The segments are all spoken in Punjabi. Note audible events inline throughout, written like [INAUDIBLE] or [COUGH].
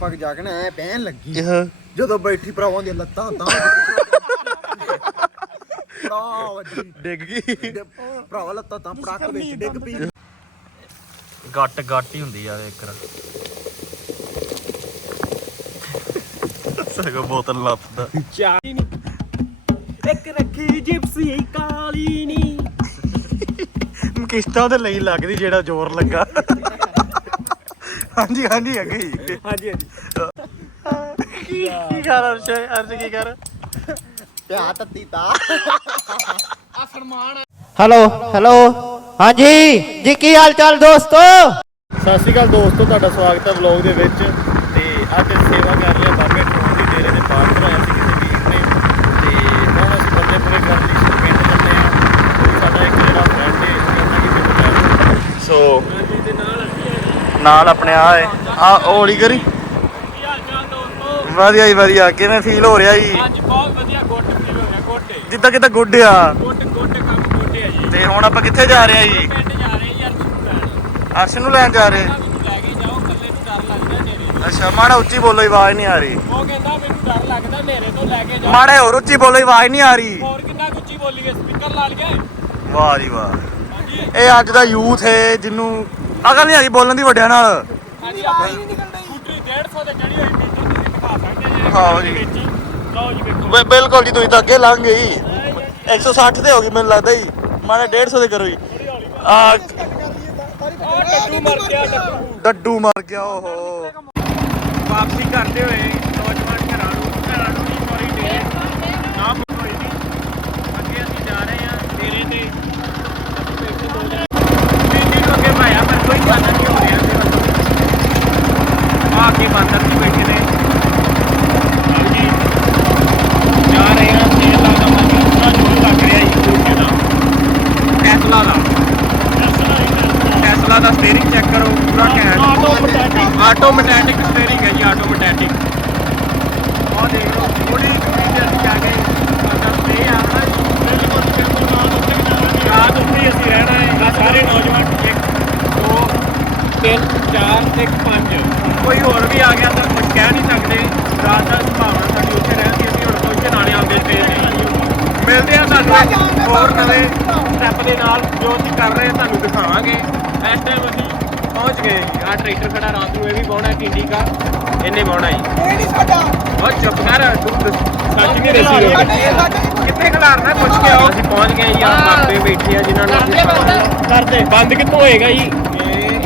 ਪੱਕ ਜਾ ਕੇ ਨਾ ਐ ਪੈਣ ਲੱਗੀ। ਹਾਂ। ਜਦੋਂ ਬੈਠੀ ਭਰਾਵਾਂ ਦੀਆਂ ਲੱਤਾਂ ਤਾਂ [LAUGHS] ਭਰਾ ਵੱਜੀ ਡਿੱਗ ਗਈ। ਭਰਾਵਾ ਲੱਤਾਂ ਤਾਂ ਪੜਾਕ ਵਿੱਚ ਡਿੱਗ ਪਈ। ਗੱਟ ਗੱਟ ਹੀ ਹੁੰਦੀ ਯਾਰ ਇੱਕ ਰ ਸਗੋਂ ਬੋਤਲ ਲੱਪਦਾ ਚਾਹੀ ਨਹੀਂ ਇੱਕ ਰੱਖੀ ਜਿਪਸੀ ਕਾਲੀ ਨੀ। ਕਿਸ਼ਤਾਂ ਤੇ ਲਈ ਲੱਗਦੀ ਜਿਹੜਾ ਜ਼ੋਰ ਲੱਗਾ। ਹਾਂਜੀ ਹਾਂਜੀ ਅੱਗੇ ਹੀ। ਹਾਂਜੀ ਹਾਂਜੀ। ਕੀ ਕੀ ਕਰ ਅਰਸ਼ ਅਰਸ਼ ਕੀ ਕਰ? ਪਿਆ ਤੱਤੀ ਤਾ। Hello hello. ਹਾਂਜੀ ਜੀ ਕੀ ਹਾਲ ਚਾਲ ਦੋਸਤੋ? ਸਤਿ ਸ਼੍ਰੀ ਅਕਾਲ ਦੋਸਤੋ ਤੁਹਾਡਾ ਸਵਾਗਤ ਹੈ ਵਲੌਗ ਦੇ ਵਿੱਚ। ਤੇ ਅੱਜ ਸੇਵਾ ਕਰ ਲਿਆ ਬਾਬੇ ਠੋਣ ਦੀ ਡੇਰੇ ਦੇ ਬਾਹਰ ਕਰਾਇਆ ਸੀ ਕਿਸੇ ਵੀਰ ਨੇ। ਤੇ ਹੁਣ ਅਸੀਂ ਬੰਦੇ ਪੂਰੇ ਕਰਨ ਲਈ ਪਿੰਡ ਚੱਲੇ ਆ ਸਾਡਾ ਇੱਕ ਜਿਹੜਾ ਫਰੈਂਡ ਹੈ। ਸੋ ਨਾਲ ਆਪਣੇ ਆ ਹੈ ਆ ਹੌਲੀ ਕਰੀ। ਵਧੀਆ ਜੀ ਵਧੀਆ। ਕਿਵੇਂ ਫੀਲ ਹੋ ਰਿਹਾ ਜੀ? ਅੱਜ ਬਹੁਤ ਵਧੀਆ ਗੁੱਟ ਫੀਲ ਹੋ ਰਿਹਾ ਗੋਟੇ ਜਿੱਦਾਂ ਕਿਦਾਂ ਗੁੱਡ ਆ? ਗੁੱਟ ਗੁੱਟ ਕੰਮ ਗੋਟੇ ਆ ਜੀ। ਤੇ ਹੁਣ ਆਪਾਂ ਕਿੱਥੇ ਜਾ ਰਹੇ ਆ ਜੀ? ਪਿੰਡ ਰਹੇ ਅਰਸ਼ ਨੂੰ ਲੈਣ। ਜਾ ਰਹੇ। ਮੈਨੂੰ ਲੈ ਕੇ ਜਾਓ ਕੱਲੇ ਨੂੰ ਡਰ ਲੱਗਦਾ ਨੇਰੇ ਅੱਛਾ ਮਾੜਾ ਉੱਚੀ ਬੋਲੋ ਆਵਾਜ਼ ਨਹੀਂ ਆ ਰਹੀ। ਉਹ ਕਹਿੰਦਾ ਮੈਨੂੰ ਡਰ ਲੱਗਦਾ ਨੇਰੇ ਤੋਂ ਲੈ ਕੇ ਜਾਓ। ਮਾੜਾ ਹੋਰ ਉੱਚੀ ਬੋਲੋ ਆਵਾਜ਼ ਨਹੀਂ ਆ ਰਹੀ। ਹੋਰ ਕਿੰਨਾ ਉੱਚੀ ਬੋਲੀਏ ਸਪੀਕਰ ਲਾ ਲਈਏ। ਵਾਹ ਜੀ ਵਾਹ। ਇਹ ਅੱਜ ਦਾ ਯੂਥ ਹੈ ਜਿਹਨੂੰ ਅਕਲ ਨਹੀਂ ਹੈਗੀ ਬੋਲਣ ਦੀ ਵੱਡਿਆਂ ਨਾਲ। ਹਾਂਜੀ ਆਪਣੀ ਸਕੂਟਰੀ 150 ਤੇ ਚੜੀ ਹੋਈ ਮੀਟਰ ਤੁਸੀਂ ਦਿਖਾ ਸਕਦੇ ਜੇ। ਹਾਂ ਜੀ। ਵਿੱਚ। ਲਓ ਜੀ ਵੇਖੋ। ਬਿ- ਬਿਲਕੁਲ ਜੀ ਤੁਸੀਂ ਤਾਂ ਅੱਗੇ ਲੰਘ ਗਏ ਜੀ। 160 ਤੇ ਹੋ ਗਈ ਮੈਨੂੰ ਲੱਗਦਾ ਜੀ। ਮਾੜਾ 150 ਦੇ ਕਰੋ ਜੀ। ਆ ਆਹ ਟੱਟੂ ਮਰ ਗਿਆ ਟੱਟੂ ਡੱਡੂ ਮਰ ਗਿਆ ਓਹੋ। ਵਾਪਸੀ ਕਰਦੇ ਹੋਏ ਨੌਜਵਾਨ ਘਰਾਂ ਨੂੰ ਘਰਾਂ ਨੂੰ ਨਹੀਂ ਸੌਰੀ ਡੇਰੇ ਨਾ ਹੋਈ ਨਹੀਂ ਅੱਗੇ ਅਸੀਂ ਜਾ ਰਹੇ ਹਾਂ ਡੇਰੇ ਤੇ ਅਸੀਂ ਬੈਠੇ ਦੋ ਜਣੇ ਮਹੀਨੇ ਨੂੰ ਅੱਗੇ ਭਾਇਆ ਪਰ ਕੋਈ ਚਾਨਣ ਨਹੀਂ ਹੋ ਰਿਹਾ ਤੇ ਆ ਕੇ ਬਾਂਦਰ ਜੀ ਬੈਠੇ ਨੇ। ਹਾਂਜੀ। ਜਾ ਰਹੇ ਹਾਂ ਤੇਲ ਦਾ ਕੰਮ ਪੂਰਾ ਜੋਰ ਲੱਗ ਰਿਹਾ ਜੀ ਕੋਠੇ ਦਾ। ਟੈਸਲਾ ਦਾ। ਟੈਸਲਾ ਦਾ ਸਟੀਅਰਿੰਗ ਚੈੱਕ ਕਰੋ ਪੂਰਾ ਘੈਂਟ ਆਟੋਮੈਟਿਕ ਸਟੀਅਰਿੰਗ ਹੈ ਜੀ ਆਟੋਮੈਟਿਕ ਆਹ ਦੇਖ ਲਓ ਥੋੜੀ ਕੁੜੀ ਦੇ ਅਸੀਂ ਆ ਗਏ। ਸਾਡਾ ਸਟੇ ਆ ਹਨਾ ਜੀ ਬਿਲਕੁਲ ਬਿਲਕੁਲ ਰਾਤ ਉੱਤੇ ਵੀ ਜਾਵਾਂਗੇ ਰਾਤ ਉੱਤੇ ਅਸੀਂ ਰਹਿਣਾ ਹੈ। ਸਾਰੇ ਨੌਜਵਾਨ ਇੱਕ ਦੋ ਤਿੰਨ ਚਾਰ ਤੇ ਪੰਜ ਕੋਈ ਹੋਰ ਵੀ ਆ ਗਿਆ ਤਾਂ ਕੁਝ ਕਹਿ ਨਹੀਂ ਸਕਦੇ। ਰਾਤ ਦਾ ਸੁਭਾਵਨਾ ਸਾਡੀ ਉੱਥੇ ਰਹਿੰਦੀ ਅਸੀਂ ਹੁਣ ਪਹੁੰਚੇ ਨਾਲੇ ਆਉਂਦੇ ਪਏ ਨੇ। ਮਿਲਦੇ ਆ ਤੁਹਾਨੂੰ ਹੋਰ ਨਵੇਂ ਸਟੈਪ ਦੇ ਨਾਲ ਜੋ ਅਸੀਂ ਕਰ ਰਹੇ ਹਾਂ ਤੁਹਾਨੂੰ ਦਿਖਾਵਾਂਗੇ। ਇਸ ਟਾਈਮ ਅਸੀਂ ਪਹੁੰਚ ਗਏ ਆ ਟਰੈਕਟਰ ਖੜਾ ਰਾਤ ਨੂੰ ਇਹ ਵੀ ਬਾਉਣਾ ਟਿੰਡੀ ਕਾ। ਇਹਨੇ ਬਾਉਣਾ ਜੀ। ਇਹ ਨਹੀਂ ਸਾਡਾ। ਓ ਚੁੱਪ ਕਰ ਤੂੰ ਸੱਚ ਨਹੀਂ ਦੱਸੀ ਕਿੱਥੇ ਖਿਲਾਰਨਾ ਪੁੱਛ ਕੇ ਆਓ। ਅਸੀਂ ਪਹੁੰਚ ਗਏ ਜੀ ਆ ਬਾਬੇ ਬੈਠੇ ਆ ਜਿਨ੍ਹਾਂ ਨੂੰ ਕਰਦੇ ਬੰਦ। ਕਿੱਥੋਂ ਹੋਏਗਾ ਜੀ? ਤੇ।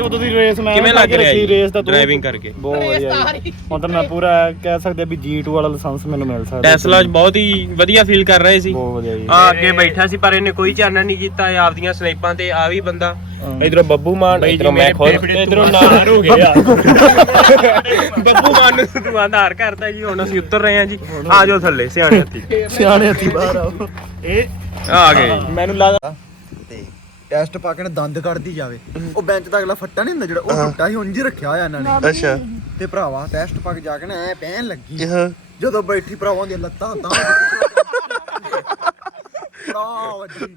ਉਦੋਂ ਦੀ ਰੇਸ ਮੈਂ ਕਿਵੇਂ ਲੱਗ ਰਿਹਾ ਜੀ ਰੇਸ ਦਾ ਤੂੰ ਡਰਾਈਵਿੰਗ ਕਰਕੇ? ਬਹੁਤ ਵਧੀਆ ਜੀ। ਹੁਣ ਤਾਂ ਮੈਂ ਪੂਰਾ ਕਹਿ ਸਕਦੇ ਵੀ G2 ਵਾਲਾ ਲਾਇਸੈਂਸ ਮੈਨੂੰ ਮਿਲ ਸਕਦਾ ਟੈਸਲਾ ਬਹੁਤ ਹੀ ਵਧੀਆ ਫੀਲ ਕਰ ਰਹੇ ਸੀ। ਬਹੁਤ ਵਧੀਆ ਜੀ। ਆ ਅੱਗੇ ਬੈਠਾ ਸੀ ਪਰ ਇਹਨੇ ਕੋਈ ਚਾਨਣ ਨਹੀਂ ਕੀਤਾ ਇਹ ਆਪਦੀਆਂ ਸਨਾਈਪਾਂ ਤੇ ਆ ਵੀ ਬੰਦਾ। ਇਧਰੋਂ ਬੱਬੂ ਮਾਨ ਇਧਰੋਂ ਮੈਂ ਖੁਦ ਇਧਰੋਂ ਨਾਰ ਹੋ ਗਿਆ। ਬੱਬੂ ਮਾਨ ਨੂੰ ਤੂੰ ਆਧਾਰ ਕਰਦਾ ਜੀ ਹੁਣ ਅਸੀਂ ਉਤਰ ਰਹੇ ਹਾਂ ਜੀ। ਆ ਜਾਓ ਥੱਲੇ ਸਿਆਣੇ ਹੱਥੀ। ਸਿਆਣੇ ਹੱਥੀ ਬਾਹਰ ਆਓ। ਇਹ ਆ ਗਏ ਮੈਨੂੰ ਲੱਗਦਾ ਤੇ ਟੈਸਟ ਪਾ ਕੇ ਨਾ ਦੰਦ ਕੱਢਦੀ ਜਾਵੇ। ਉਹ ਬੈਂਚ ਦਾ ਅਗਲਾ ਫੱਟਾ ਨਹੀਂ ਹੁੰਦਾ ਜਿਹੜਾ ਉਹ ਟੁੱਟਾ ਸੀ ਉਂਝ ਹੀ ਰੱਖਿਆ ਹੋਇਆ ਇਹਨਾਂ ਨੇ। ਅੱਛਾ। ਤੇ ਭਰਾਵਾ ਟੈਸਟ ਪਾ ਕੇ ਜਾ ਕੇ ਨਾ ਐ ਪੈਣ ਲੱਗੀ। ਹਾਂ। ਜਦੋਂ ਬੈਠੀ ਭਰਾਵਾਂ ਦੀਆਂ ਲੱਤਾਂ ਤਾਂ [LAUGHS]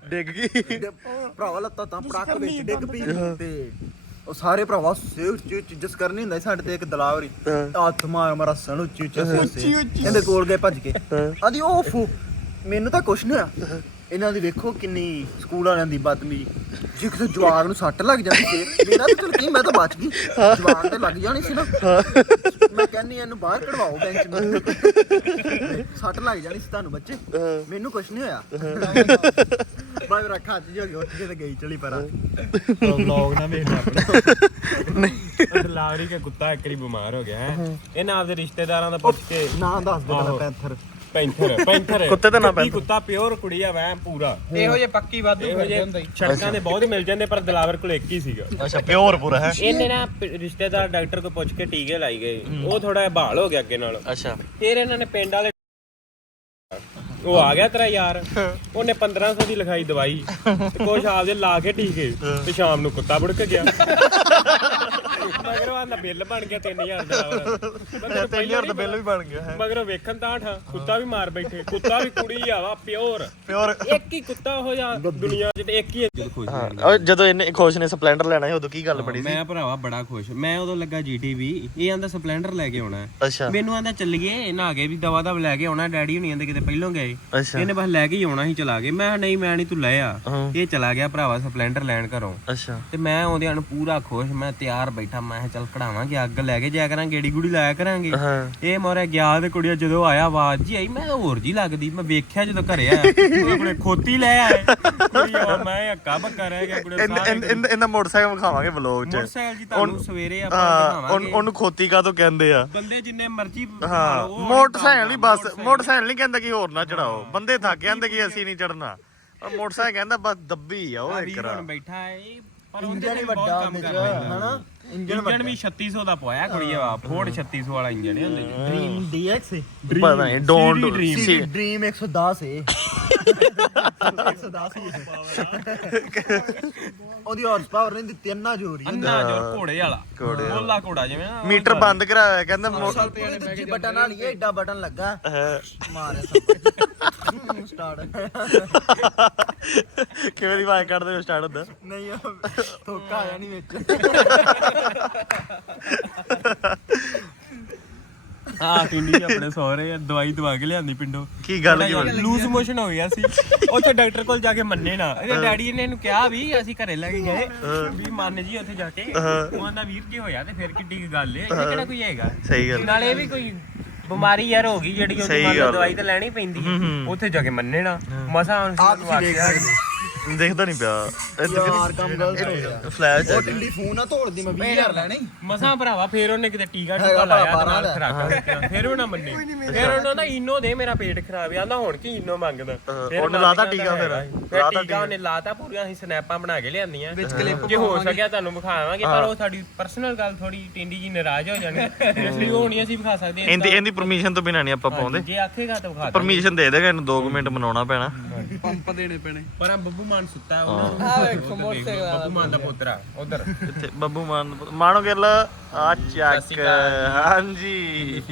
ਡਿੱਗ ਗਈ। ਭਰਾਵਾ ਲੱਤਾਂ ਤਾਂ ਪੜਾਕ ਵਿੱਚ ਡਿੱਗ ਪਈ। ਤੇ ਉਹ ਸਾਰੇ ਭਰਾਵਾ ਸੇ ਉੱਚੀ ਉੱਚੀ ਜਿਸ ਕਰਨੀ ਹੁੰਦਾ ਸੀ ਸਾਡੇ ਤੇ ਇੱਕ ਦਲਾਵਰੀ। ਹੱਥ ਮਾਰ ਮਾਰਾ ਸਣ ਉੱਚੀ ਉੱਚੀ ਇਹਦੇ ਕੋਲ ਗਏ ਭੱਜ ਕੇ ਆਦੀ ਉਹ ਫੂ ਮੈਨੂੰ ਤਾਂ ਕੁਛ ਨਹੀਂ ਹੋਇਆ। ਇਹਨਾਂ ਦੀ ਵੇਖੋ ਕਿੰਨੀ ਸਕੂਲ ਵਾਲਿਆਂ ਦੀ ਬਦਤਮੀਜ਼ੀ। ਜੇ ਕਿਸੇ ਜਵਾਗ ਨੂੰ ਸੱਟ ਲੱਗ ਜਾਂਦੀ ਫੇਰ ਮੇਰਾ ਤਾਂ ਚਲ ਕੀ ਮੈਂ ਤਾਂ ਬਚ ਗਈ। ਜਵਾਗ ਤੇ ਲੱਗ ਜਾਣੀ ਸੀ ਨਾ। ਮੈਂ ਕਹਿੰਨੀ ਇਹਨੂੰ ਬਾਹਰ ਕਢਵਾਓ ਬੈਂਚ ਨੂੰ। ਸੱਟ ਲੱਗ ਜਾਣੀ ਸੀ ਤੁਹਾਨੂੰ ਬੱਚੇ। ਮੈਨੂੰ ਕੁਛ ਨਹੀਂ ਹੋਇਆ। ਮੈਂ ਰੱਖਾ ਹੱਥ ਜੋ ਉੱਠ ਕੇ ਤੇ ਗਈ ਚਲੀ ਪਰਾਂ। ਵਲੌਗ ਨਾ ਵੇਖ ਆਪਣਾ। ਨਹੀਂ। ਲਾਵਰੀ ਕੇ ਕੁੱਤਾ ਇੱਕ ਵਾਰੀ ਬਿਮਾਰ ਹੋ ਗਿਆ ਹੈ। ਇਹਨਾਂ ਆਪਦੇ ਰਿਸ਼ਤੇਦਾਰਾਂ ਦਾ ਪੁੱਛ ਕੇ ਨਾਂ ਦੱਸ ਦੇ ਮੇਰਾ। ਪੈਂਥਰ। Panther Panther. ਕੁੱਤੇ ਦਾ ਨਾਂ ਪੱਕੀ ਪੈਂਥਰ। ਕੁੱਤਾ ਪਿਓਰ ਕੁੜੀ ਆ ਵੈ ਪੂਰਾ। ਇਹੋ ਜੇ ਪੱਕੀ ਵਾਧੂ ਇਹੋ ਜੇ ਸੜਕਾਂ ਦੇ ਬਹੁਤ ਮਿਲ ਜਾਂਦੇ ਪਰ ਦਲਾਵਰ ਕੋਲ ਇੱਕ ਹੀ ਸੀਗਾ। ਅੱਛਾ ਪਿਓਰ ਪੂਰਾ ਹੈ? ਇਹਨੇ ਨਾ ਪ- ਰਿਸ਼ਤੇਦਾਰ ਡਾਕਟਰ ਕੋਲ ਪੁੱਛ ਕੇ ਟੀਕੇ ਲਾਈ ਗਏ। ਉਹ ਥੋੜਾ ਜਿਹਾ ਬਹਾਲ ਹੋ ਗਿਆ ਅੱਗੇ ਨਾਲ। ਅੱਛਾ। ਫਿਰ ਇਹਨਾਂ ਨੇ ਪਿੰਡ ਵਾਲੇ ਉਹ ਆ ਗਿਆ ਤੇਰਾ ਯਾਰ। ਉਹਨੇ 1500 ਦੀ ਲਿਖਾਈ ਦਵਾਈ। ਤੇ ਕੁਛ ਆਪਦੇ ਲਾ ਕੇ ਟੀਕੇ। ਤੇ ਸ਼ਾਮ ਨੂੰ ਕੁੱਤਾ ਬੁੜਕ ਗਿਆ। ਮਗਰ ਆਂਦਾ ਬਿੱਲ ਬਣ ਗਿਆ 3000 ਦਾ। ਬੰਦੇ 3000 ਦਾ ਬਿੱਲ ਵੀ ਬਣ ਗਿਆ ਹੈ। ਮਗਰੋਂ ਵੇਖਣ ਤਾਂ ਠਾ ਕੁੱਤਾ ਵੀ ਮਾਰ ਬੈਠੇ। ਕੁੱਤਾ ਵੀ ਕੁੜੀ ਆ ਵਾ ਪਿਓਰ। ਪਿਓਰ। ਇੱਕ ਹੀ ਕੁੱਤਾ ਹੋ ਜਾ ਦੁਨੀਆ 'ਚ ਤੇ ਇੱਕ ਹੀ ਹੈ ਖੁਸ਼ ਹਾਂ ਜਦੋਂ। ਇਹਨੇ ਖੁਸ਼ ਨੇ ਸਪਲੈਂਡਰ ਲੈਣਾ ਸੀ ਉਦੋਂ ਕੀ ਗੱਲ ਬਣੀ ਸੀ? ਮੈਂ ਭਰਾਵਾ ਬੜਾ ਖੁਸ਼। ਮੈਂ ਉਦੋਂ ਲੱਗਾ ਜੀਟੀਵੀ ਇਹ ਆਂਦਾ ਸਪਲੈਂਡਰ ਲੈ ਕੇ ਆਉਣਾ। ਮੈਨੂੰ ਆਂਦਾ ਚੱਲੀਏ ਨਾ ਕੇ ਵੀ ਦਵਾ ਦਵ ਲੈ ਕੇ ਆਉਣਾ ਡੈਡੀ ਹੁਣੀ ਆਂਦੇ ਕਿਤੇ ਪਹਿਲੋਂ ਗਏ। ਇਹਨੇ ਬਸ ਲੈ ਕੇ ਹੀ ਆਉਣਾ ਸੀ ਚਲਾ ਗਏ ਮੈਂ ਕਿਹਾ ਨਹੀਂ ਮੈਂ ਨਹੀਂ ਤੂੰ ਲੈ ਆ। ਇਹ ਚਲਾ ਗਿਆ ਭਰਾਵਾ ਸਪਲੈਂਡਰ ਲੈਣ ਘਰੋਂ। ਅੱਛਾ। ਤੇ ਮੈਂ ਆਉਂਦਿਆਂ ਨੂੰ ਪੂਰਾ ਖੁਸ਼ ਮੈਂ ਤਿਆਰ ਬੈਠਾ। ਮੈਂ ਕਿਹਾ ਚੱਲ ਕਢਾਵਾਂਗੇ ਅੱਗ ਲੈ ਕੇ ਜਾਇਆ ਕਰਾਂਗੇ ਗੇੜੀ ਗੁੜੀ ਲਾਇਆ ਕਰਾਂਗੇ। ਹਾਂ। ਇਹ ਮੋਰੇ ਗਿਆ ਤੇ ਕੁੜੀਆ ਜਦੋਂ ਆਇਆ ਆਵਾਜ਼ ਜੀ ਆਈ ਮੈਂ ਹੋਰ ਜੀ ਲੱਗਦੀ ਮੈਂ ਵੇਖਿਆ ਜਦੋਂ ਘਰੇ ਆਇਆ। ਉਹ ਆਪਣੇ ਖੋਤੀ ਲੈ ਆਏ। ਕੁੜੀਆ ਮੈਂ ਹੱਕਾ ਬੱਕਾ ਰਹਿ ਗਿਆ ਕੁੜੀਆ ਇਹਨ- ਸਾਰੇ ਇਹਨ- ਮੋਟਰਸਾਈਕਲ ਵਿਖਾਵਾਂਗੇ ਵਲੌਗ 'ਚ। ਮੋਟਰਸਾਈਕਲ ਜੀ ਤੁਹਾਨੂੰ ਸਵੇਰੇ ਆਪਾਂ ਹਾਂ ਉਹਨ- ਦਿਖਾਵਾਂਗੇ ਉਹਨੂੰ ਖੋਤੀ ਕਾ ਤੋਂ ਕਹਿੰਦੇ ਆ? ਬੰਦੇ ਜਿੰਨੇ ਮਰਜ਼ੀ ਹਾਂ ਮੋਟਰਸਾਈਕਲ ਨਹੀਂ ਬਸ ਮੋਟਰਸਾਈਕਲ। ਨਹੀਂ ਕਹਿੰਦਾ ਕਿ ਹੋਰ ਨਾ ਚੜਾਓ। ਬੰਦੇ ਥੱਕ ਜਾਂਦੇ ਕਿ ਅਸੀਂ ਨਹੀਂ ਚੜਨਾ ਪਰ ਮੋਟਰਸਾਈਕਲ ਕਹਿੰਦਾ ਬਸ ਦੱਬੀ ਆ ਉਹ ਇੱਕ ਵੀਰ ਰਾ ਹੁਣ ਬੈਠਾ ਹੈ ਇਹ ਪਰ ਉਹਦੇ ਇੰਜਨ ਹੀ ਵੱਡਾ ਉਹਦੇ ਚ ਹਨਾ? ਇੰਜਨ ਵੀ 3600 ਦਾ ਪਵਾਇਆ ਕੁੜੀਆ ਵਾ ਫੋਰਡ 3600 ਵਾਲਾ ਇੰਜਨ ਹੈ ਉਹਦੇ ਚ ਡ੍ਰੀਮ ਡੀਐਕਸ ਹੈ ਪਤਾ ਨਹੀਂ ਡੋਂਟ. ਸੀ ਡ੍ਰੀਮ 110 ਹੈ 110 ਹੀ ਉਹਦੀ ਹਾਰਸ ਪਾਵਰ ਨਹੀਂ ਦਿੱਤੀ ਅੰਨਾ ਜੋਰੀ ਅੰਨਾ ਜੋ ਘੋੜੇ ਵਾਲਾ। ਘੋੜੇ ਬੋਲਾ ਘੋੜਾ ਜਿਵੇਂ ਨਾ ਮੀਟਰ ਬੰਦ ਕਰਾਇਆ ਕਹਿੰਦਾ ਮੋ- ਦੂਜੀ ਬਟਨ ਵਾਲੀ ਹੈ ਏਡਾ ਬਟਨ ਲੱਗਾ। ਮਾਰਿਆ ਸਭ ਸਟਾਰਟ ਕਿਵੇਂ ਦੀ ਆਵਾਜ਼ ਕੱਢਦੇ ਹੋ ਸਟਾਰਟ ਹੁੰਦਾ? ਨਹੀਂ ਧੋਖਾ ਆਇਆ ਨਹੀਂ ਵਿੱਚ। ਹਾਂ ਪਿੰਡੀ ਆਪਣੇ ਸਹੁਰੇ ਆ ਦਵਾਈ ਦਵਾ ਕੇ ਲਿਆਂਦੀ ਪਿੰਡੋਂ। ਕੀ ਗੱਲ ਕੀ ਬਣੀ? ਲੂਜ਼ ਮੋਸ਼ਨ ਹੋ ਗਿਆ ਸੀ। ਉੱਥੇ ਡਾਕਟਰ ਕੋਲ ਜਾ ਕੇ ਮੰਨੇ ਨਾ। ਇਹਦੇ ਡੈਡੀ ਨੇ ਇਹਨੂੰ ਕਿਹਾ ਵੀ ਅਸੀਂ ਘਰੇ ਲੈ ਕੇ ਗਏ। ਵੀ ਮੰਨ ਜੀ ਉੱਥੇ ਜਾ ਕੇ। ਉਹਨਾਂ ਦਾ ਵੀਰ ਜੀ ਹੋਇਆ? ਤੇ ਫਿਰ ਕਿੱਡੀ ਕੁ ਗੱਲ ਏ। ਇਹ ਕਿਹੜਾ ਕੋਈ ਹੈਗਾ? ਸਹੀ ਗੱਲ। ਨਾਲੇ ਵੀ ਕੋਈ ਬਿਮਾਰੀ ਯਾਰ ਹੋ ਗਈ ਜਿਹੜੀ ਸਹੀ ਉਹਦੀ ਮੰਨ ਲਓ ਗੱਲ। ਦਵਾਈ ਤਾਂ ਲੈਣੀ ਪੈਂਦੀ ਹੈ ਉੱਥੇ ਜਾ ਕੇ ਮੰਨੇ ਨਾ ਮਸਾ ਆਪ ਤੁਸੀਂ ਦੇਖ ਸਕਦੇ। ਦੇਖਦਾ ਨਹੀਂ ਪਿਆ। ਯਾਰ ਕੰਮ ਗਲਤ ਹੋ ਗਿਆ। ਫਲੈਸ਼ ਉਹ ਟਿੱਲੀ ਫੋਨ ਨਾ ਤੋੜਦੀ ਮੈਂ 20000 ਲੈਣਾ। ਹੀ ਮਸਾ ਭਰਾਵਾ ਫੇਰ ਉਹਨੇ ਕਿਤੇ ਟੀਕਾ ਟੂਕਾ ਲਾਇਆ ਤੇ ਨਾਲ ਦਿੱਤੀਆਂ। ਫਿਰ ਉਹ ਨਾ ਮੰਨੇ। ਫਿਰ ਉਹਨਾਂ ਦਾ ਇਨੋ ਦੇ ਮੇਰਾ ਪੇਟ ਖਰਾਬ ਆ ਆਂਦਾ ਹੁਣ ਕੀ ਇਨੋ ਮੰਗਦਾ। ਫਿਰ ਉਹਨੇ ਲਾਤਾ ਟੀਕਾ ਫਿਰ? ਲਾਤਾ ਟੀਕਾ ਉਹਨੇ ਲਾਤਾ ਪੂਰੀਆਂ ਅਸੀਂ ਸਨੈਪਾਂ ਬਣਾ ਕੇ ਲਿਆਂਦੀਆਂ। ਜੇ ਹੋ ਸਕਿਆ ਤੁਹਾਨੂੰ ਵਿਖਾਵਾਂਗੇ ਪਰ ਉਹ ਸਾਡੀ ਪਰਸਨਲ ਗੱਲ ਥੋੜੀ ਟਿੰਡੀ ਜੀ ਨਾਰਾਜ਼ ਹੋ ਜਾਣੀ। ਇਸ ਲਈ ਉਹ ਨਹੀਂ ਅਸੀਂ ਵਿਖਾ ਸਕਦੇ ਇਹਦੀ ਇਹਦੀ ਪਰਮਿਸ਼ਨ ਤੋਂ ਬਿਨਾਂ ਨਹੀਂ ਆਪਾਂ ਪਾਉਂਦੇ। ਜੇ ਆਖੇਗਾ ਤਾਂ ਵਿਖਾ ਪਰਮਿਸ਼ਨ ਦੇ ਦੇਗਾ ਇਹਨੂੰ 2 ਮਿੰਟ ਮਨਾਉਣਾ ਪੈਣਾ। ਪਰ ਆ ਬੱਬੂ ਮਾਨ ਸੁੱਤਾ ਹੈ, ਉਹਨਾਂ ਨੂੰ ਬੱਬੂ ਮਾਨ ਦਾ ਪੁੱਤਰਾ ਉਧਰ। ਇੱਥੇ ਬੱਬੂ ਮਾਨ ਮਾਣੋ ਗਿੱਲ ਆ ਚੱਕ। ਹਾਂਜੀ।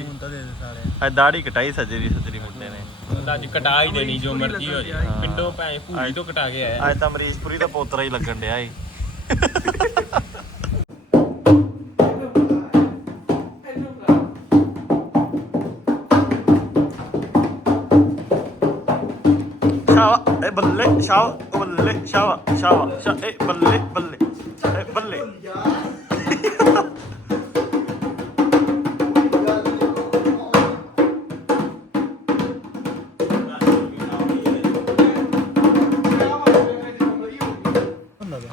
ਆ ਦਾੜੀ ਕਟਾਈ ਸੱਜਰੀ ਸੱਜਰੀ ਮੁੰਡੇ ਨੇ। ਅੱਜ ਕਟਾ ਹੀ ਦੇਣੀ ਜੋ ਮਰਜ਼ੀ ਹੋ ਜਾਏ ਪਿੰਡੋਂ ਭੈਂ ਭੂਰੀ ਤੋਂ ਕਟਾ ਕੇ ਆਇਆ। ਅੱਜ ਤਾਂ ਮਰੀਜ਼ਪੁਰੀ ਦਾ ਪੋਤਰਾ ਹੀ ਲੱਗਣ ਡਿਆ ਏ। ਬੱਲੇ ਸ਼ਾਵਾ ਬੱਲੇ ਸ਼ਾਵਾ ਸ਼ਾਵਾ ਸ਼ਾ ਏ ਬੱਲੇ ਬੱਲੇ ਏ ਬੱਲੇ।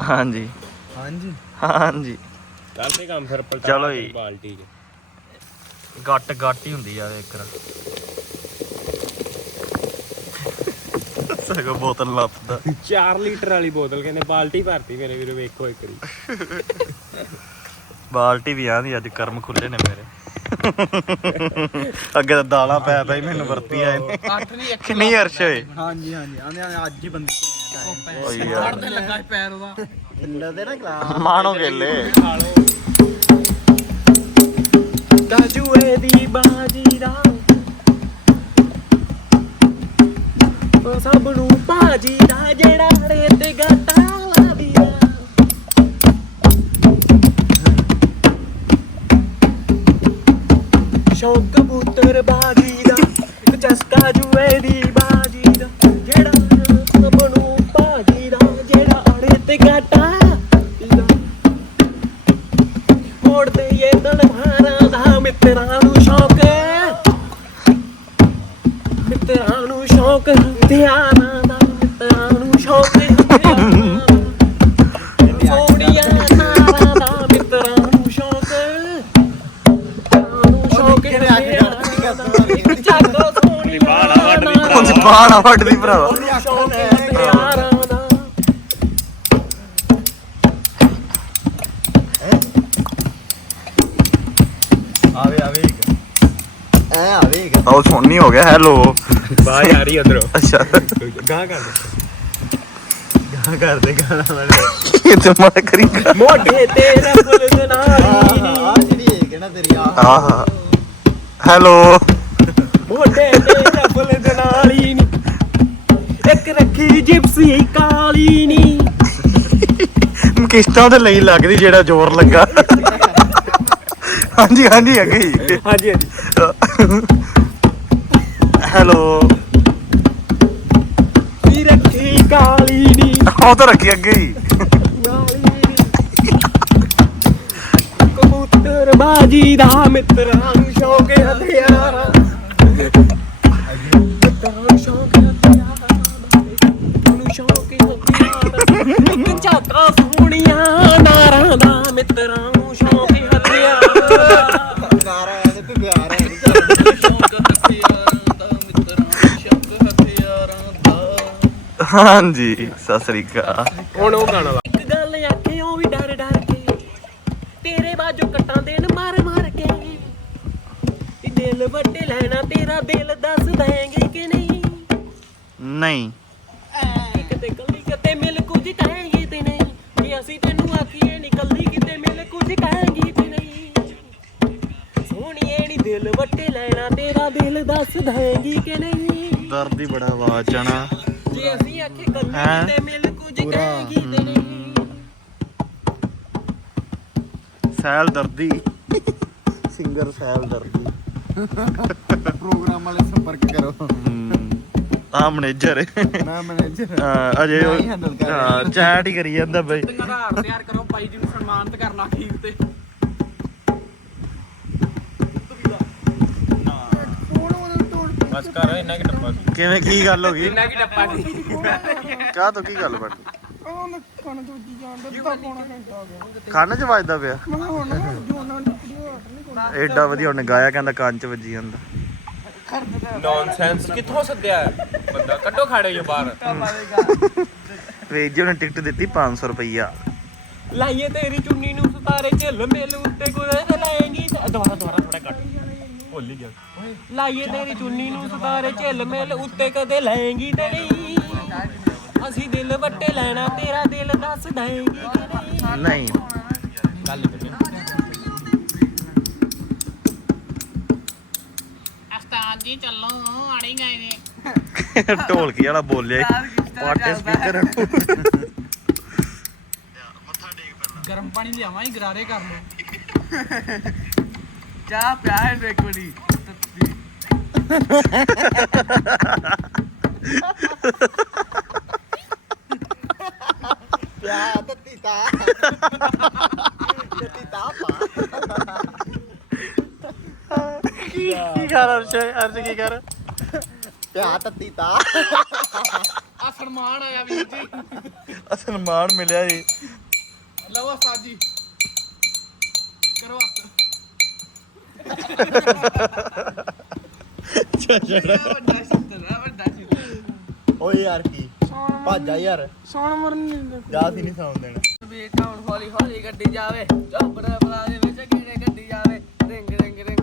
ਹਾਂਜੀ। ਹਾਂਜੀ। ਹਾਂਜੀ। ਕਰਦੇ ਕੰਮ ਫਿਰ ਪਲਟਾ ਚਲੋ ਜੀ। ਬਾਲਟੀ ਚ। ਗੱਟ ਗੱਟ ਹੀ ਹੁੰਦੀ ਆ ਇੱਕ ਸਗੋਂ ਬੋਤਲ ਲੱਪਦਾ 4 ਲੀਟਰ ਵਾਲੀ ਬੋਤਲ ਕਹਿੰਦੇ ਬਾਲਟੀ ਭਰਤੀ ਮੇਰੇ ਵੀਰੋ ਵੇਖੋ ਇੱਕ ਵਾਰੀ। ਬਾਲਟੀ ਵੀ ਆਂਦੀ ਅੱਜ ਕਰਮ ਖੁੱਲੇ ਨੇ ਮੇਰੇ। ਅੱਗੇ ਤਾਂ ਦਾਲਾਂ ਪੈ ਪੈ ਹੀ ਮੈਨੂੰ ਵਰਤੀ ਆਏ ਨੇ ਕਿੰਨੀ ਅਰਸ਼ ਹੋਏ? ਹਾਂਜੀ ਹਾਂਜੀ ਆਂਦੇ ਆਂਦੇ ਅੱਜ ਹੀ ਬੰਦੇ ਓ ਯਾਰ। ਲੱਗਾ ਪੈਰ ਉਹਦਾ। ਹਿੱਲਦੇ ਨਾ ਕਲਾ ਮਾਣੋ ਗੇਲੇ ਕਾਜੂਏ ਦੀ ਬਾਜੀ ਦਾ ਸਭ ਨੂੰ ਭਾਜੀ ਦਾ ਜਿਹੜਾ ਰੇ ਤੇ ਗਾਟਾ ਲਾਦੀਆ ਸ਼ੌਕ ਕਬੂਤਰ ਬਾਜੀ ਬਾਣਾ ਵੱਢਦੀ ਭਰਾਵਾ ਦਾ ਆਵੇ ਆਵੇ ਐ ਆਵੇ ਸੋਨੀ ਹੋ ਗਿਆ ਹੈਲੋ। ਬਾਹਰ ਆ ਰਹੀ ਉਧਰੋਂ। ਅੱਛਾ। ਗਾਂ ਕਰ ਗਾਂ ਕਰਦੇ ਗਾਣਾ ਵਾਲੇ ਇਹ ਤੇ ਮਾਰ ਕਰੀ ਮੋਢੇ ਤੇ ਰਫਲ ਜਨਾਰੀ ਨਾ ਤੇਰੀ ਆ ਆਹ। ਹੈਲੋ। ਮੋਢੇ ਤੇ ਚੱਪਲ ਦੇ ਨਾਲ ਹੀ ਨੀ ਇੱਕ ਰੱਖੀ ਜਿਪਸੀ ਕਾਲੀ ਨੀ। ਕਿਸ਼ਤਾਂ ਤੇ ਲਈ ਲੱਗਦੀ ਜਿਹੜਾ ਜ਼ੋਰ ਲੱਗਾ। ਹਾਂਜੀ ਹਾਂਜੀ ਅੱਗੇ ਹੀ ਹਾਂਜੀ ਹਾਂਜੀ। ਹੈਲੋ। ਵੀ ਰੱਖੀ ਕਾਲੀ ਨੀ। ਉਹ ਤਾਂ ਰੱਖੀ ਅੱਗੇ ਹੀ। ਕਬੂਤਰ ਬਾਜੀ ਦਾ ਮਿੱਤਰਾਂ ਨੂੰ ਸ਼ੌਕ ਹਥਿਆਰਾਂ ਹਾਂਜੀ ਸਤਿ ਸ੍ਰੀ ਅਕਾਲ। ਹੁਣ ਉਹ ਗਾਣਾ ਇੱਕ ਗੱਲ ਆਖੇ ਉਹ ਵੀ ਡਰ ਡਰ ਕੇ। ਤੇਰੇ ਬਾਜੋ ਕੱਟਾਂ ਦੇਣ ਮਾਰ ਮਾਰ ਕੇ। ਇਹ ਦਿਲ ਵੱਟੇ ਲੈਣਾ ਤੇਰਾ ਦਿਲ ਦੱਸ ਦੇਂਗੇ ਕਿ ਨਹੀਂ? ਨਹੀਂ। ਕਿਤੇ ਕੱਲੀ ਕਿਤੇ ਮਿਲ ਕੁਝ ਕਹੇਂਗੀ ਤੇ ਨਹੀਂ। ਕਿ ਅਸੀਂ ਤੈਨੂੰ ਆਖੀਏ ਨਿਕਲਦੀ ਕਿਤੇ ਮਿਲ ਕੁਝ ਕਹੇਂਗੀ ਤੇ ਨਹੀਂ। ਸੋਹਣੀਏ ਨੀ ਦਿਲ ਵੱਟੇ ਲੈਣਾ ਤੇਰਾ ਦਿਲ ਦੱਸ ਦੇਂਗੀ ਕਿ ਨਹੀਂ? ਦਰਦ ਹੀ ਬੜਾ ਆਵਾਜ਼ ਜਾਣਾ ਜੇ ਅਸੀਂ ਆਖੇ ਕੱਲੀ ਹੈਂ? ਕਿਤੇ ਮਿਲ ਕੁਝ ਕਹੇਂਗੀ ਤੇ ਨਹੀਂ ਸੈਲ ਦਰਦੀ। ਸਿੰਗਰ ਸੈਲ ਦਰਦੀ। ਪ੍ਰੋਗਰਾਮ ਵਾਲੇ ਸੰਪਰਕ ਕਰੋ। ਆ ਮੈਨੇਜਰ। ਮੈਂ ਮੈਨੇਜਰ। ਅਜੇ ਚੈਟ ਹੀ ਕਰੀ ਜਾਂਦਾ ਬਈ। ਆਧਾਰ ਤਿਆਰ ਕਰੋ ਭਾਈ ਜੀ ਨੂੰ ਸਨਮਾਨਿਤ ਕਰਨਾ ਠੀਕ ਤੇ। ਬਸ ਕਰ ਇੰਨਾ ਕਿ ਟੱਪਾ ਕਿਵੇਂ ਕੀ ਗੱਲ ਹੋ ਗਈ? ਇੰਨਾ ਕੀ ਡੱਪਾ ਕੀ ਕਾਹ ਤੋਂ ਕੀ ਗੱਲ ਬਣ ਕੰਨ ਚ ਵੱਜਦਾ ਪਿਆ? ਐਡਾ ਵਧੀਆ ਉਹਨੇ ਗਾਇਆ ਕਹਿੰਦਾ ਕੰਨ ਚ ਵੱਜੀ ਜਾਂਦਾ। ਨੌਨਸੈਂਸ ਕਿੱਥੋਂ ਸੱਦਿਆ? ਹੈ? ਬੰਦਾ ਕੱਢੋ ਖਾੜੇ ਜੋ ਬਾਹਰ। ਵੇਜ ਜੀ ਉਹਨੇ ਟਿਕਟ ਦਿੱਤੀ 500 ਰੁਪਈਆ। ਲਾਈਏ ਤੇਰੀ ਚੁੰਨੀ ਨੂੰ ਸਤਾਰੇ ਝੱਲ ਮੇਲ ਉੱਤੇ ਕੋਈ ਲਾਏਗੀ। ਦੁਬਾਰਾ ਦੁਬਾਰਾ ਥੋੜਾ ਕੱਟ। ਭੁੱਲ ਹੀ ਗਿਆ। ਲਾਈਏ ਤੇਰੀ ਚੁੰਨੀ ਨੂੰ ਸਤਾਰੇ ਝੱਲ ਮੇਲ ਉੱਤੇ ਕਦੇ ਲਾਏਗੀ ਤੇ ਨਹੀਂ। ਅਸੀਂ ਦਿਲ ਵੱਟੇ ਲੈਣਾ ਤੇਰਾ ਦਿਲ ਦੱਸ ਦੇਂਗੀ ਨਹੀਂ। ਗੱਲ ਕਰੀ ਉਸਤਾਦ ਜੀ ਚੱਲੋ ਆੜੇ ਗਏ ਨੇ। ਢੋਲਕੀ ਵਾਲਾ ਬੋਲਿਆ। ਪਾਟੇ ਸਪੀਕਰ। ਗਰਮ ਪਾਣੀ ਲਿਆਵਾਂ ਹੀ ਗਰਾਰੇ ਕਰ ਲੋ ਚਾਹ ਪਿਆ ਹੈ ਇੱਕ ਵਾਰੀ ਪਿਆ ਤੱਤੀ ਤਾ। ਤੱਤੀ ਤਾ ਕੀ ਕਰ ਅਰਸ਼? ਅਰਸ਼ ਕੀ ਕਰ? ਪਿਆ ਤੱਤੀ ਤਾ। ਆ ਸਨਮਾਨ ਆਇਆ ਵੀਰ ਜੀ। ਸਨਮਾਨ ਮਿਲਿਆ ਜੀ। ਲਓ ਉਸਤਾਦ ਜੀ ਕਰੋ ਹੱਥ। ਵੱਡਾ ਸ਼ੁਕਰ ਹੈ ਵੱਡਾ ਸ਼ੁਕਰ ਓਏ ਯਾਰ ਕੀ? ਭੱਜ ਜਾ ਯਾਰ। ਸੌਣ ਮਰਨ ਜਾ ਸੀ ਨਹੀਂ ਸੌਣ ਦੇਣਾ। ਵੀ ਟਾਊਨ ਹੌਲੀ ਹੌਲੀ ਗੱਡੀ ਜਾਵੇ। ਚੋਪੜਾ ਬਲਾ ਦੇ ਵਿੱਚ ਕਿਹੜੇ ਗੱਡੀ ਜਾਵੇ। ਰਿੰਗ ਰਿੰਗ ਰਿੰਗ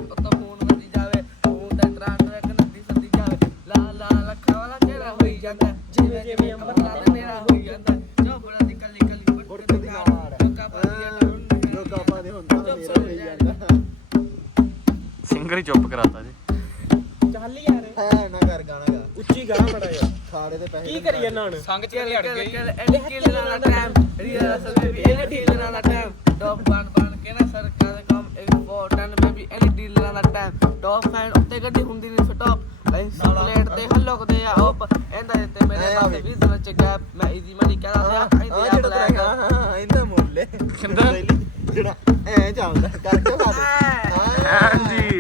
ਸੰਗ ਚ ਹਟ ਗਈ ਐਡੀ ਕਿਲ ਨਾਲ ਟਾਈਮ ਰੀਅਲ ਅਸਲ ਬੇਬੀ ਐਡੀ ਡੀਲ ਨਾਲ ਟਾਈਮ ਟੌਪ ਬਣ ਬਣ ਕੇ ਨਾ ਸਰਕਾਰ ਦੇ ਕੰਮ ਇੰਪੋਰਟੈਂਟ ਬੇਬੀ ਐਡੀ ਡੀਲ ਨਾਲ ਟਾਈਮ ਟੌਪ ਫੈਨ ਉੱਤੇ ਗੱਡੀ ਹੁੰਦੀ ਨਹੀਂ ਸਟਾਪ ਲਾਈਨਸ ਪਲੇਟ ਤੇ ਹਲਕਦੇ ਆ ਓਪ ਇਹਦਾ ਤੇ ਮੇਰੇ ਪਾਸੇ ਵੀ। ਜ਼ਰਾ ਚ ਗੈਪ ਮੈਂ ਈਜ਼ੀ ਮਨੀ ਕਹਦਾ ਆ ਆ ਇਹਦੀ ਜਿਹੜਾ ਬਲੈਕ ਹਾਂ ਹਾਂ ਇਹਦਾ ਮੁੱਲ ਕਿੰਦਾ? ਜਿਹੜਾ ਐ ਚੱਲਦਾ ਕਰਕੇ ਖਾ ਦੇ ਹਾਂਜੀ।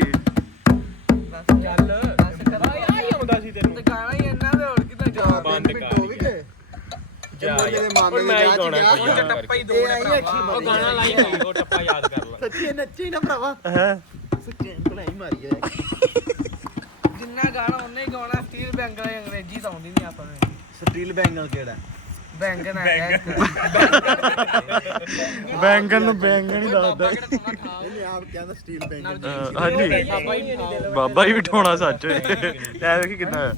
ਜਾ ਯਾਰ। ਮਾਮੇ ਹੁਣ ਮੈਂ ਹੀ ਗਾਉਣਾ ਜਾ ਕੋਈ ਯਾਦ ਟੱਪਾ ਹੀ ਕਰਕੇ। ਦੋ ਨੇ ਭਰਾਵਾ। ਉਹ ਗਾਣਾ ਲਾਈ ਹੋਈ। ਉਹ ਟੱਪਾ ਯਾਦ ਕਰ ਲੈ। ਸੱਚੀ ਨੱਚੀ ਨਾ ਭਰਾਵਾ। ਹੈ? ਸੱਚੀ ਬਣਾਈ ਮਾਰੀ ਹੈ। ਜਿੰਨਾ ਗਾਣਾ ਉਹਨੇ ਹੀ ਗਾਉਣਾ ਸਟੀਲ ਬੈਂਕ ਵਾਲੀ ਅੰਗਰੇਜ਼ੀ ਤਾਂ ਆਉਂਦੀ ਨਹੀਂ ਆਪਾਂ ਨੂੰ। ਸਟੀਲ ਬੈਂਗਲ ਕਿਹੜਾ? ਬੈਂਗਨ। ਬੈਂਗਨ ਨੂੰ ਬੈਂਗਨ ਹੀ ਦੱਸਦਾ। ਇਹਨੇ ਆਪ ਕਹਿੰਦਾ ਸਟੀਲ ਬੈਂਗਲ। ਅਹ, ਹਾਂਜੀ। ਬਾਬਾ ਹੀ ਨਹੀਂ ਬਾਬਾ ਹੀ ਬਿਠਾਉਣਾ ਸੱਚ। ਲੈ ਵੇਖੀ ਕਿੰਨਾ